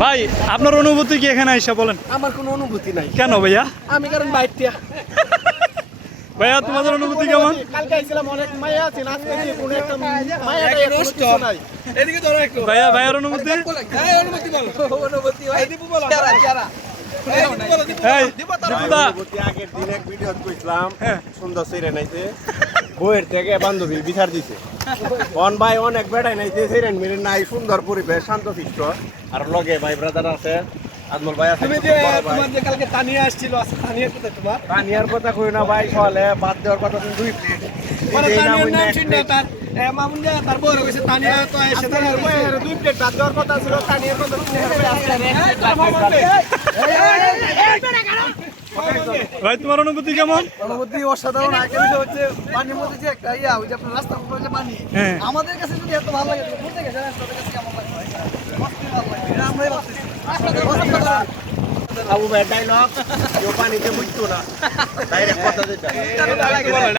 ভাই আপনার অনুভূতি কি এখানে আইসা বলেন? আমার কোনো অনুভূতি নাই। কেন ভাইয়া? আমি কারণ বাইকটা ভাইয়া তোমাদের অনুভূতি কেমন? কালকে আইছিলাম অনেক মায়া আছে আজকে দিয়ে কোনো একটা মায়া টায়া নাই। এদিকে ধরো একটু। ভাইয়া ভাইয়ার অনুভূতি? বলো। দীপু বলো যারা যারা আগের দিন এক ভিডিও কইছিলাম হ্যাঁ। সুন্দর সিরে নাইতে বইয়ের থেকে বান্ধবী বিচার দিছে। অন ভাই অনেক বেড়াই নাইতে সিরেন মিরে নাই সুন্দর পরিবেশ শান্ত শিষ্ট আর লগে ভাই ব্রাদার আছে আজমল ভাই আছে তুমি যে তোমার যে কালকে তানিয়া আসছিল আজকে তানিয়া কোথায় তোমার পানিয়ার কথা কই না ভাই সলে বাদ দেওয়ার কথা তুমি দুই প্লেট মানে তানিয়ার নাম শুনে তার এ, মামুন যে তার বড় হয়েছে তানিয়া তো এসে তার দুই প্লেট ভাত দেওয়ার কথা ছিল কানিয়ে কথা শুনে ভাই তোমার অনুভূতি কেমন? অনুভূতি অসাধারণ। আগে বিষয় হচ্ছে পানির মধ্যে যে একটা ইয়া ওই যে আপনার রাস্তার উপরে যে পানি হ্যাঁ। আমাদের কাছে যদি এত ভালো লাগে বলতে গেছে থেকে কাছে কেমন লাগে? ভালো লাগে। এটা আমরাই ভাবতেছি। আবু ভাই ডাইলগ পানিতে বুঝতো না। ডাইরেক্ট কথা দিতে